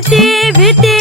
ভিটি ভিটি